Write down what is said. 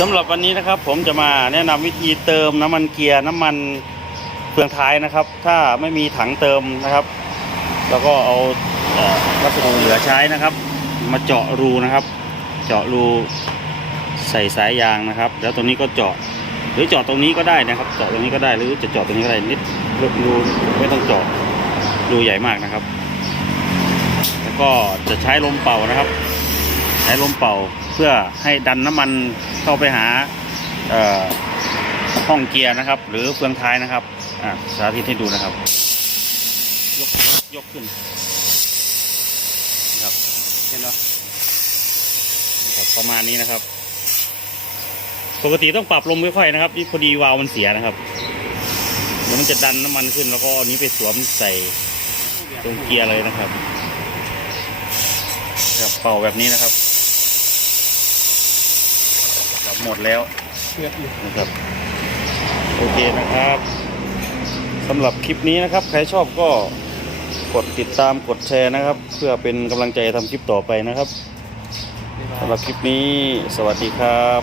สำหรับวันนี้นะครับผมจะมาแนะนำวิธีเติมน้ำมันเกียร์น้ำมันเฟืองท้ายนะครับ ถ้าไม่มีถังเติมนะครับ แล้วก็เอาอ่อวัสดุเหลือใช้นะครับ มาเจาะรูนะครับ เจาะรูใส่สายยางนะครับ แล้วตรงนี้ก็เจาะหรือเจาะตรงนี้ก็ได้นะครับ เจาะตรงนี้ก็ได้หรือจะเจาะตรงนี้ก็ได้นิดรูไม่ต้องเจาะรูใหญ่มากนะครับ แล้วก็จะใช้ลมเป่านะครับ ช้ลมเป่าเพื่อให้ดันน้ำมันเข้าไปหาห้องเกียร์นะครับ หรือเฟืองท้ายนะครับสาธิตให้ดูนะครับ ยกยกขึ้นนะครับเห็นไหมครับประมาณนี้นะครับ ปกติต้องปรับลมค่อยๆนะครับพอดีวาล์วมันเสียนะครับเดี๋ยวมันจะดันน้ำมันขึ้นแล้วก็อานี้ไปสวมใส่ตรงเกียร์เลยนะครับครับเป่าแบบนี้นะครับ ครับหมดแล้วนะครับโอเคนะครับสำหรับคลิปนี้นะครับ ใครชอบก็กดติดตามกดแชร์นะครับ เพื่อเป็นกำลังใจทำคลิปต่อไปนะครับสำหรับคลิปนี้สวัสดีครับ